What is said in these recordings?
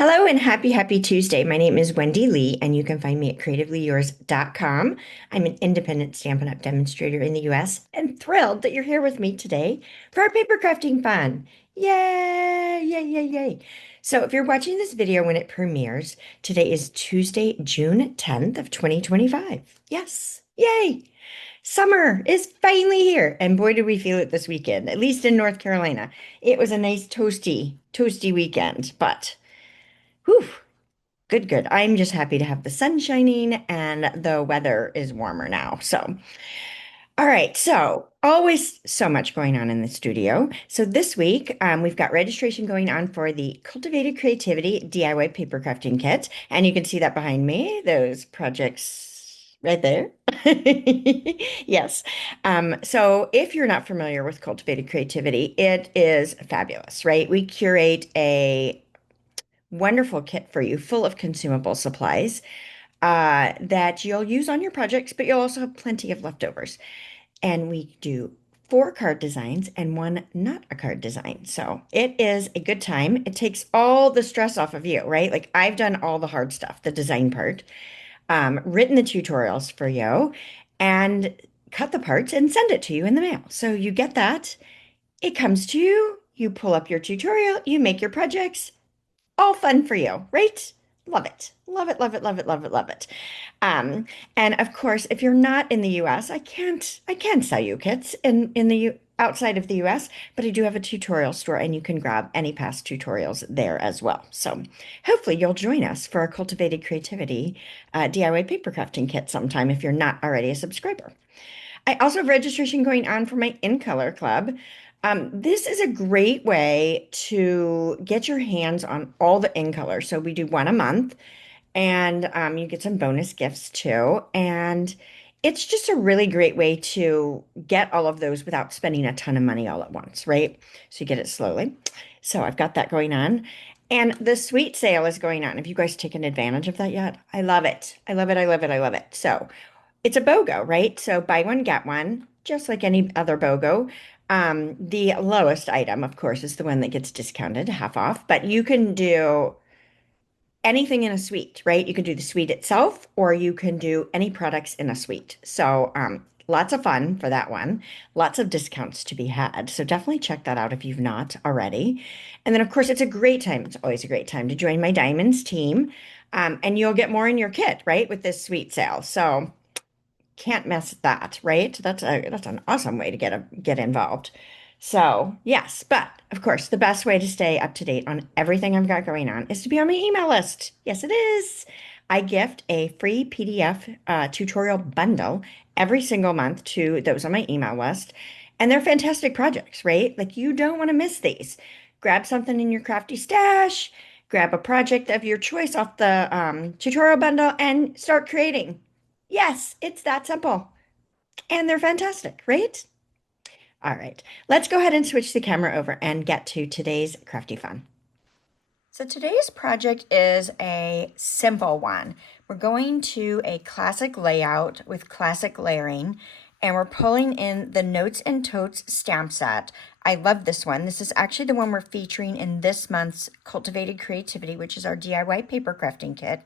Hello and happy Tuesday. My name is Wendy Lee, and you can find me at creativeleeyours.com. I'm an independent Stampin' Up! Demonstrator in the US and thrilled that you're here with me today for our paper crafting fun. Yay, yay, yay, yay. So if you're watching this video when it premieres, today is Tuesday, June 10th of 2025. Yes, yay. Summer is finally here, and boy, did we feel it this weekend, at least in North Carolina. It was a nice toasty weekend, but whew, good. I'm just happy to have the sun shining and the weather is warmer now. So, all right. So, always so much going on in the studio. So, this week, we've got registration going on for the Cultivated Creativity DIY Paper Crafting Kit. And you can see that behind me, those projects right there. Yes. So, if you're not familiar with Cultivated Creativity, it is fabulous, right? We curate a wonderful kit for you full of consumable supplies that you'll use on your projects, but you'll also have plenty of leftovers. And we do four card designs and one not a card design. So it is a good time. It takes all the stress off of you, right? Like I've done all the hard stuff, the design part, written the tutorials for you, and cut the parts and send it to you in the mail. So you get that. It comes to you. You pull up your tutorial, you make your projects, all fun for you, right? Love it. Love it, love it, love it, love it, love it. Um, and of course, if you're not in the US, I can't sell you kits in the outside of the US, but I do have a tutorial store and you can grab any past tutorials there as well. So hopefully you'll join us for our Cultivated Creativity DIY paper crafting kit sometime if you're not already a subscriber. I also have registration going on for my In Color Club. This is a great way to get your hands on all the in color. So we do one a month, and you get some bonus gifts too. And it's just a really great way to get all of those without spending a ton of money all at once, right? So you get it slowly. So I've got that going on. And the sweet sale is going on. Have you guys taken advantage of that yet? I love it. I love it. I love it. I love it. So it's a BOGO, right? So buy one, get one, just like any other BOGO. The lowest item, of course, is the one that gets discounted, half off, but you can do anything in a suite, right? You can do the suite itself, or you can do any products in a suite. So, lots of fun for that one. Lots of discounts to be had. So definitely check that out if you've not already. And then, of course, it's a great time. It's always a great time to join my Diamonds team. And you'll get more in your kit, right, with this suite sale. So can't miss that, right? That's an awesome way to get involved. So, yes, but of course, the best way to stay up to date on everything I've got going on is to be on my email list. Yes, it is. I gift a free PDF tutorial bundle every single month to those on my email list. And they're fantastic projects, right? Like you don't want to miss these. Grab something in your crafty stash, grab a project of your choice off the tutorial bundle, and start creating. Yes, it's that simple. And they're fantastic, right? All right, let's go ahead and switch the camera over and get to today's crafty fun. So today's project is a simple one. We're going to a classic layout with classic layering, and we're pulling in the Notes and Totes stamp set. I love this one. This is actually the one we're featuring in this month's Cultivated Creativity, which is our DIY paper crafting kit.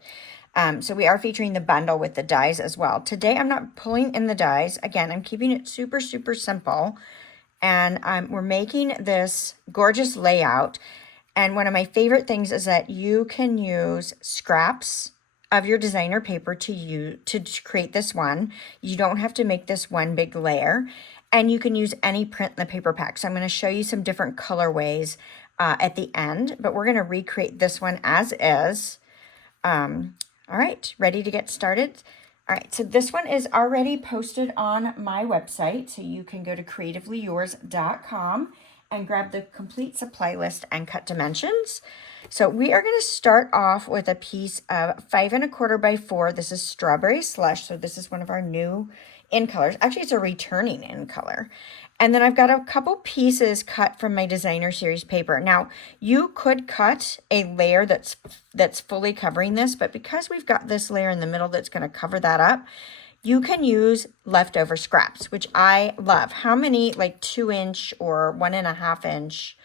So we are featuring the bundle with the dies as well. Today, I'm not pulling in the dies. Again, I'm keeping it super simple. And we're making this gorgeous layout. And one of my favorite things is that you can use scraps of your designer paper to create this one. You don't have to make this one big layer. And you can use any print in the paper pack. So I'm going to show you some different colorways at the end. But we're going to recreate this one as is. All right, ready to get started? All right, so this one is already posted on my website, so you can go to creativeleeyours.com and grab the complete supply list and cut dimensions. So we are going to start off with a piece of 5 1/4 by 4. This is Strawberry Slush, so this is one of our new in colors. Actually, it's a returning in color. And then I've got a couple pieces cut from my designer series paper. Now, you could cut a layer that's fully covering this, but because we've got this layer in the middle that's going to cover that up, you can use leftover scraps, which I love. How many like 2-inch or 1.5-inch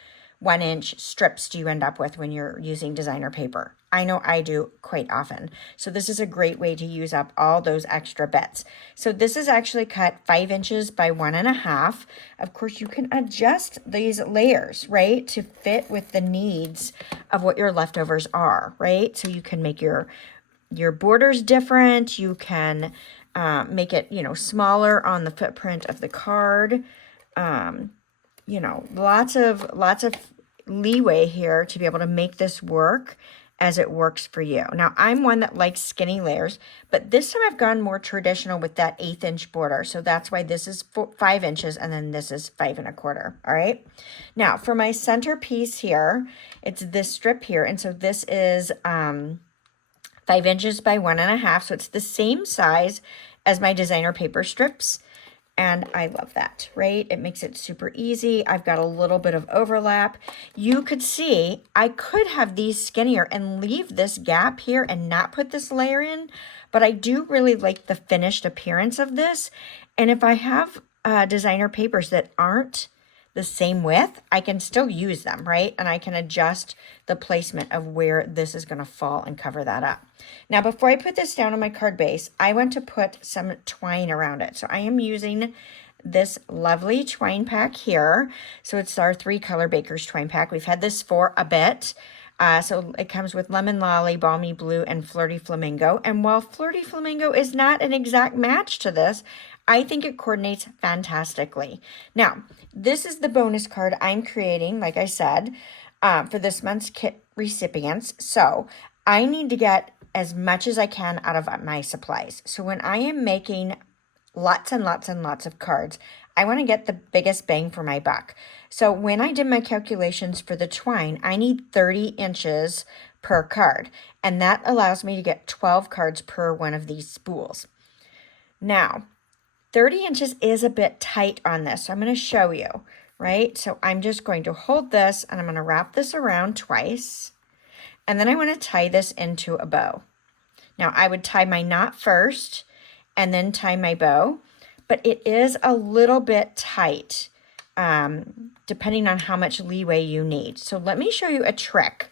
1-inch strips do you end up with when you're using designer paper? I know I do quite often. So this is a great way to use up all those extra bits. So this is actually cut 5 inches by 1.5. Of course, you can adjust these layers, right, to fit with the needs of what your leftovers are, right? So you can make your borders different. You can make it, you know, smaller on the footprint of the card. You know, lots of leeway here to be able to make this work as it works for you. Now, I'm one that likes skinny layers, but this time I've gone more traditional with that 1/8 inch border. So that's why this is 5 inches and then this is 5 1/4. All right. Now for my centerpiece here, it's this strip here. And so this is 5 inches by 1.5. So it's the same size as my designer paper strips. And I love that, right? It makes it super easy. I've got a little bit of overlap. You could see I could have these skinnier and leave this gap here and not put this layer in, but I do really like the finished appearance of this. And if I have designer papers that aren't the same width, I can still use them, right? And I can adjust the placement of where this is going to fall and cover that up. Now, before I put this down on my card base, I want to put some twine around it. So I am using this lovely twine pack here. So it's our 3-color Baker's twine pack. We've had this for a bit. So it comes with Lemon Lolly, Balmy Blue, and Flirty Flamingo. And while Flirty Flamingo is not an exact match to this, I think it coordinates fantastically. Now, this is the bonus card I'm creating, like I said, for this month's kit recipients. So I need to get as much as I can out of my supplies. So when I am making lots and lots and lots of cards, I want to get the biggest bang for my buck. So when I did my calculations for the twine, I need 30 inches per card. And that allows me to get 12 cards per one of these spools. Now, 30 inches is a bit tight on this, so I'm going to show you, right? So I'm just going to hold this and I'm going to wrap this around twice. And then I want to tie this into a bow. Now I would tie my knot first and then tie my bow, but it is a little bit tight depending on how much leeway you need. So let me show you a trick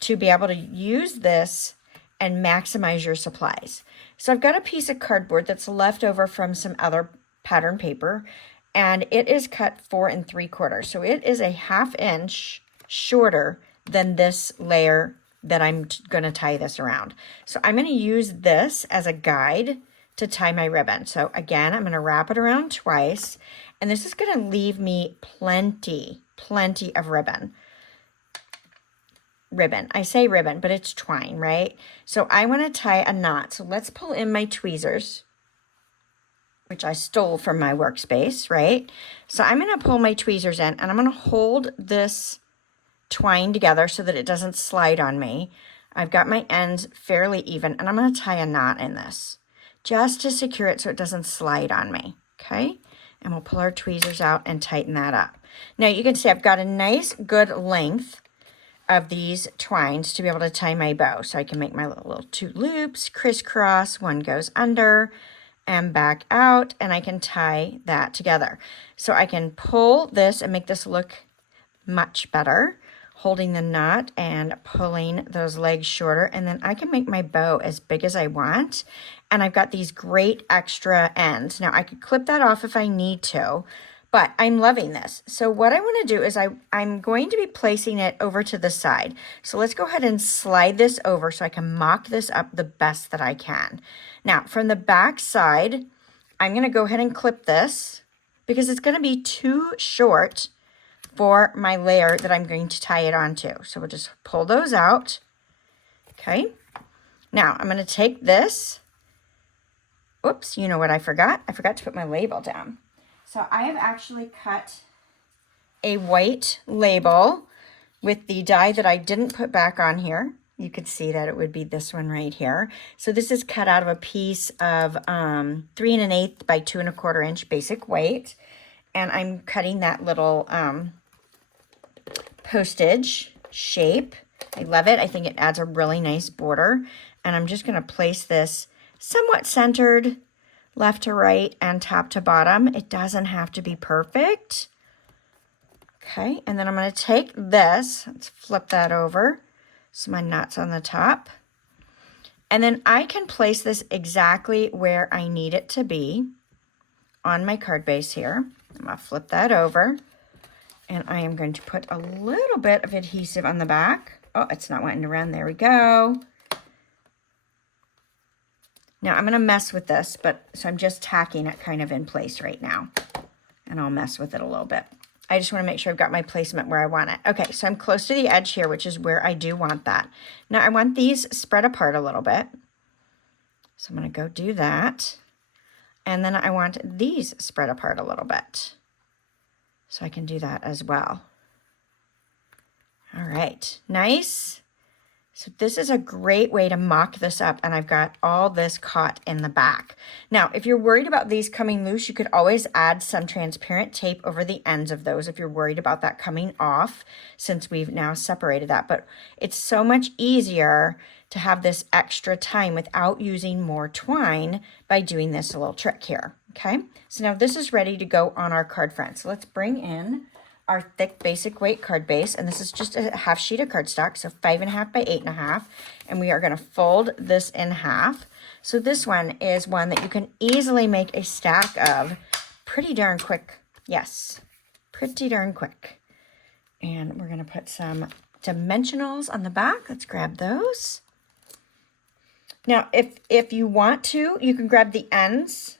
to be able to use this and maximize your supplies. So I've got a piece of cardboard that's left over from some other pattern paper, and it is cut 4 3/4. So it is a 1/2 inch shorter than this layer that I'm going to tie this around. So I'm going to use this as a guide to tie my ribbon. So again, I'm going to wrap it around twice, and this is going to leave me plenty of ribbon. I say ribbon, but it's twine, right? So I want to tie a knot. So let's pull in my tweezers, which I stole from my workspace, right? So I'm going to pull my tweezers in, and I'm going to hold this twine together so that it doesn't slide on me. I've got my ends fairly even, and I'm going to tie a knot in this just to secure it so it doesn't slide on me, okay? And we'll pull our tweezers out and tighten that up. Now you can see I've got a nice good length of these twines to be able to tie my bow. So I can make my little 2 loops, crisscross, one goes under and back out, and I can tie that together. So I can pull this and make this look much better, holding the knot and pulling those legs shorter, and then I can make my bow as big as I want. And I've got these great extra ends. Now I could clip that off if I need to, but I'm loving this. So what I want to do is I'm going to be placing it over to the side. So let's go ahead and slide this over so I can mock this up the best that I can. Now from the back side, I'm going to go ahead and clip this because it's going to be too short for my layer that I'm going to tie it onto. So we'll just pull those out. Okay. Now I'm going to take this. Oops, you know what I forgot? I forgot to put my label down. So I have actually cut a white label with the die that I didn't put back on here. You could see that it would be this one right here. So this is cut out of a piece of 3 1/8 by 2 1/4 inch basic weight. And I'm cutting that little postage shape. I love it. I think it adds a really nice border. And I'm just going to place this somewhat centered left to right and top to bottom. It doesn't have to be perfect. Okay, and then I'm going to take this, let's flip that over, so my knot's on the top. And then I can place this exactly where I need it to be on my card base here. I'm going to flip that over, and I am going to put a little bit of adhesive on the back. Oh, it's not wanting to run. There we go. Now I'm going to mess with this, so I'm just tacking it kind of in place right now, and I'll mess with it a little bit. I just want to make sure I've got my placement where I want it. Okay, so I'm close to the edge here, which is where I do want that. Now I want these spread apart a little bit. So I'm going to go do that. And then I want these spread apart a little bit. So I can do that as well. All right, nice. So this is a great way to mock this up, and I've got all this caught in the back. Now, if you're worried about these coming loose, you could always add some transparent tape over the ends of those if you're worried about that coming off, since we've now separated that. But it's so much easier to have this extra time without using more twine by doing this little trick here, okay? So now this is ready to go on our card front. So let's bring in our thick basic weight card base, and this is just a half sheet of cardstock, so 5.5 by 8.5, and we are going to fold this in half. So this one is one that you can easily make a stack of pretty darn quick. Yes, pretty darn quick. And we're going to put some dimensionals on the back. Let's grab those. Now, if you want to, you can grab the ends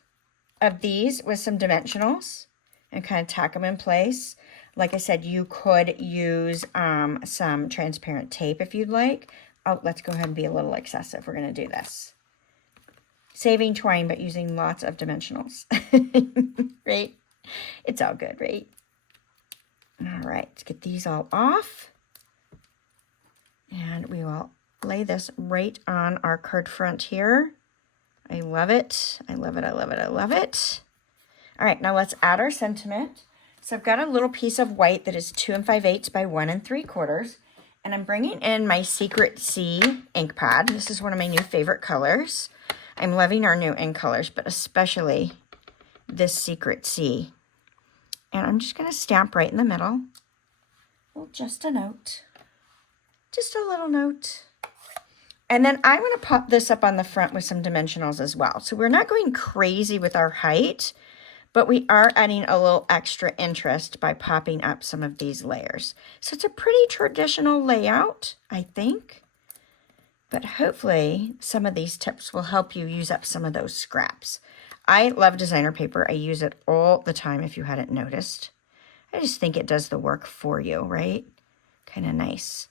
of these with some dimensionals and kind of tack them in place. Like I said, you could use some transparent tape if you'd like. Oh, let's go ahead and be a little excessive. We're going to do this. Saving twine, but using lots of dimensionals. Right? It's all good, right? All right, let's get these all off. And we will lay this right on our card front here. I love it. I love it. I love it. I love it. All right, now let's add our sentiment. So I've got a little piece of white that is 2 5/8 by 1 3/4, and I'm bringing in my Secret C ink pad. This is one of my new favorite colors. I'm loving our new ink colors, but especially this Secret C. And I'm just going to stamp right in the middle. Well, just a note. Just a little note. And then I want to pop this up on the front with some dimensionals as well. So we're not going crazy with our height, but we are adding a little extra interest by popping up some of these layers. So it's a pretty traditional layout, I think. But hopefully some of these tips will help you use up some of those scraps. I love designer paper. I use it all the time if you hadn't noticed. I just think it does the work for you, right? Kind of nice.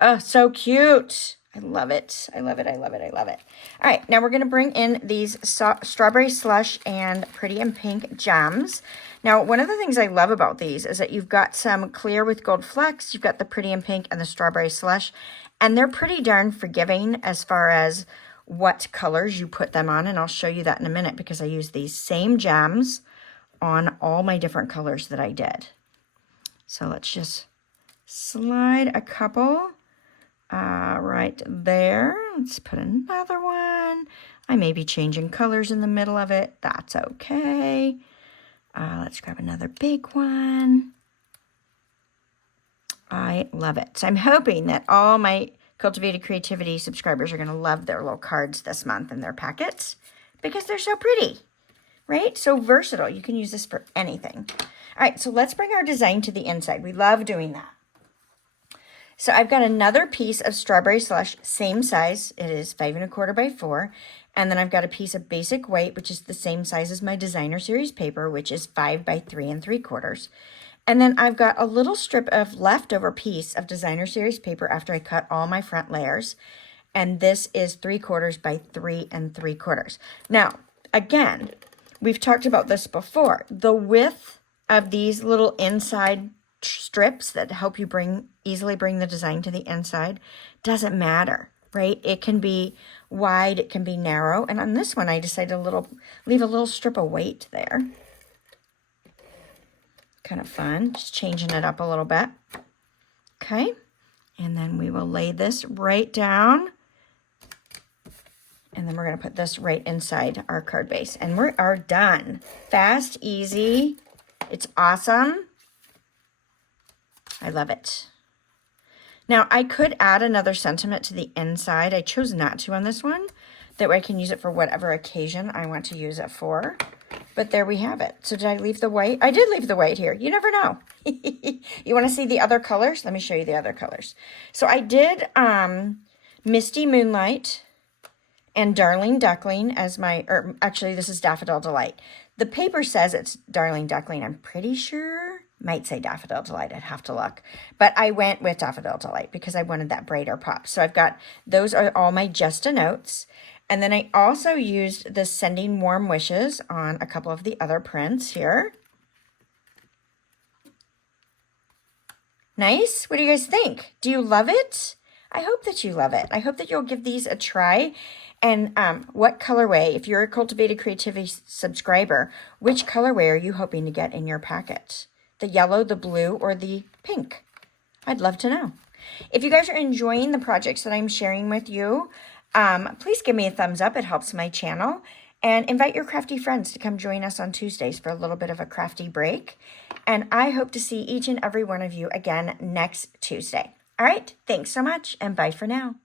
Oh, so cute. I love it. I love it. I love it. I love it. All right, now we're going to bring in these strawberry slush and pretty and pink gems. Now, one of the things I love about these is that you've got some clear with gold flecks, you've got the pretty and pink and the strawberry slush, and they're pretty darn forgiving as far as what colors you put them on, and I'll show you that in a minute because I use these same gems on all my different colors that I did. So let's just slide a couple right there. Let's put another one. I may be changing colors in the middle of it. That's okay. Let's grab another big one. I love it. So I'm hoping that all my Cultivated Creativity subscribers are going to love their little cards this month in their packets because they're so pretty, right? So versatile. You can use this for anything. All right, so let's bring our design to the inside. We love doing that. So I've got another piece of strawberry slush, same size. It is 5 1/4 by 4. And then I've got a piece of basic white, which is the same size as my designer series paper, which is 5 by 3 3/4. And then I've got a little strip of leftover piece of designer series paper after I cut all my front layers. And this is 3/4 by 3 3/4. Now, again, we've talked about this before. The width of these little inside strips that help you easily bring the design to the inside doesn't matter, right? It can be wide, it can be narrow. And on this one, I decided to leave a little strip of weight there. Kind of fun, just changing it up a little bit. Okay, and then we will lay this right down. And then we're going to put this right inside our card base. And we are done. Fast, easy. It's awesome. I love it. Now, I could add another sentiment to the inside. I chose not to on this one. That way I can use it for whatever occasion I want to use it for. But there we have it. So did I leave the white? I did leave the white here. You never know. You want to see the other colors? Let me show you the other colors. So I did Misty Moonlight and Darling Duckling as my, or actually this is Daffodil Delight. The paper says it's Darling Duckling. I'm pretty sure. Might say Daffodil Delight. I'd have to look. But I went with Daffodil Delight because I wanted that brighter pop. So I've got, those are all my Just a Notes. And then I also used the Sending Warm Wishes on a couple of the other prints here. Nice. What do you guys think? Do you love it? I hope that you love it. I hope that you'll give these a try. And what colorway, if you're a Cultivated Creativity subscriber, which colorway are you hoping to get in your packet? The yellow, the blue, or the pink? I'd love to know. If you guys are enjoying the projects that I'm sharing with you, please give me a thumbs up. It helps my channel. And invite your crafty friends to come join us on Tuesdays for a little bit of a crafty break. And I hope to see each and every one of you again next Tuesday. All right, thanks so much, and bye for now.